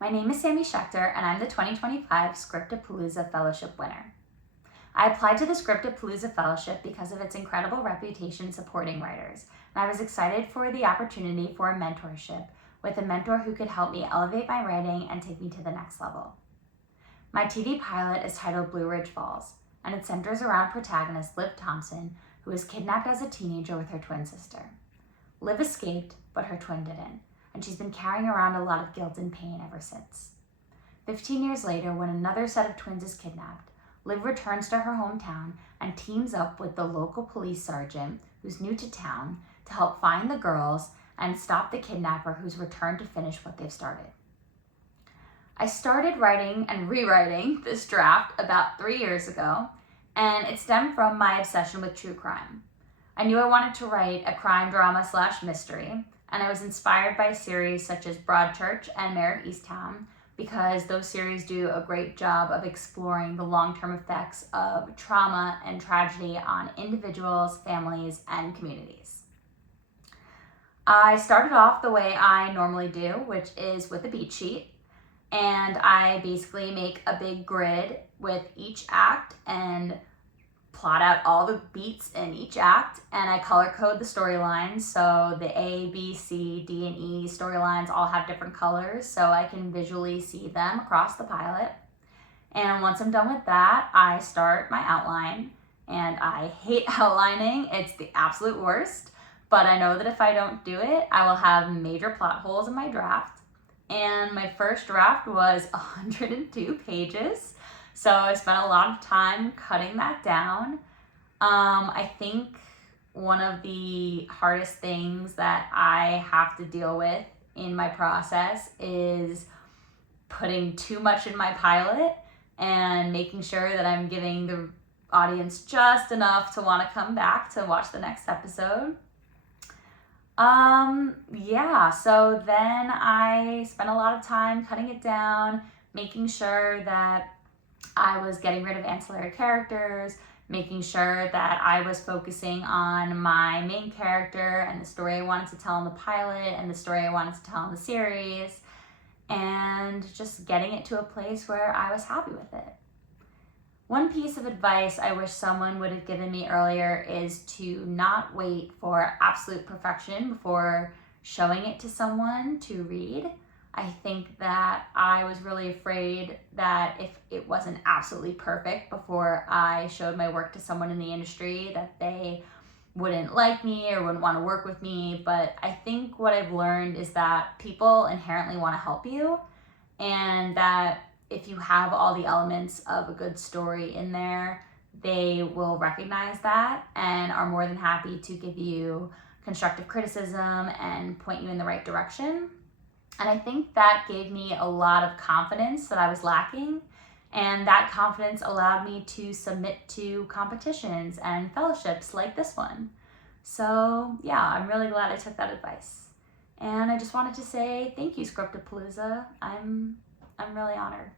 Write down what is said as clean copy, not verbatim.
My name is Sammy Schechter, and I'm the 2025 Scriptapalooza Fellowship winner. I applied to the Scriptapalooza Fellowship because of its incredible reputation supporting writers, and I was excited for the opportunity for a mentorship with a mentor who could help me elevate my writing and take me to the next level. My TV pilot is titled Blue Ridge Falls, and it centers around protagonist Liv Thompson, who was kidnapped as a teenager with her twin sister. Liv escaped, but her twin didn't, and she's been carrying around a lot of guilt and pain ever since. 15 years later, when another set of twins is kidnapped, Liv returns to her hometown and teams up with the local police sergeant, who's new to town, to help find the girls and stop the kidnapper who's returned to finish what they've started. I started writing and rewriting this draft about 3 years ago, and it stemmed from my obsession with true crime. I knew I wanted to write a crime drama / mystery, and I was inspired by series such as Broadchurch and Mayor of Easttown because those series do a great job of exploring the long-term effects of trauma and tragedy on individuals, families, and communities. I started off the way I normally do, which is with a beat sheet, and I basically make a big grid with each act and plot out all the beats in each act, and I color code the storylines. So the A, B, C, D, and E storylines all have different colors so I can visually see them across the pilot. And once I'm done with that, I start my outline, and I hate outlining. It's the absolute worst, but I know that if I don't do it, I will have major plot holes in my draft. And my first draft was 102 pages. So I spent a lot of time cutting that down. I think one of the hardest things that I have to deal with in my process is putting too much in my pilot and making sure that I'm giving the audience just enough to want to come back to watch the next episode. So then I spent a lot of time cutting it down, making sure that I was getting rid of ancillary characters, making sure that I was focusing on my main character and the story I wanted to tell in the pilot and the story I wanted to tell in the series, and just getting it to a place where I was happy with it. One piece of advice I wish someone would have given me earlier is to not wait for absolute perfection before showing it to someone to read. I think that I was really afraid that if it wasn't absolutely perfect before I showed my work to someone in the industry, that they wouldn't like me or wouldn't want to work with me. But I think what I've learned is that people inherently want to help you, and that if you have all the elements of a good story in there, they will recognize that and are more than happy to give you constructive criticism and point you in the right direction. And I think that gave me a lot of confidence that I was lacking, and that confidence allowed me to submit to competitions and fellowships like this one. So yeah, I'm really glad I took that advice. And I just wanted to say thank you, Scriptapalooza. I'm really honored.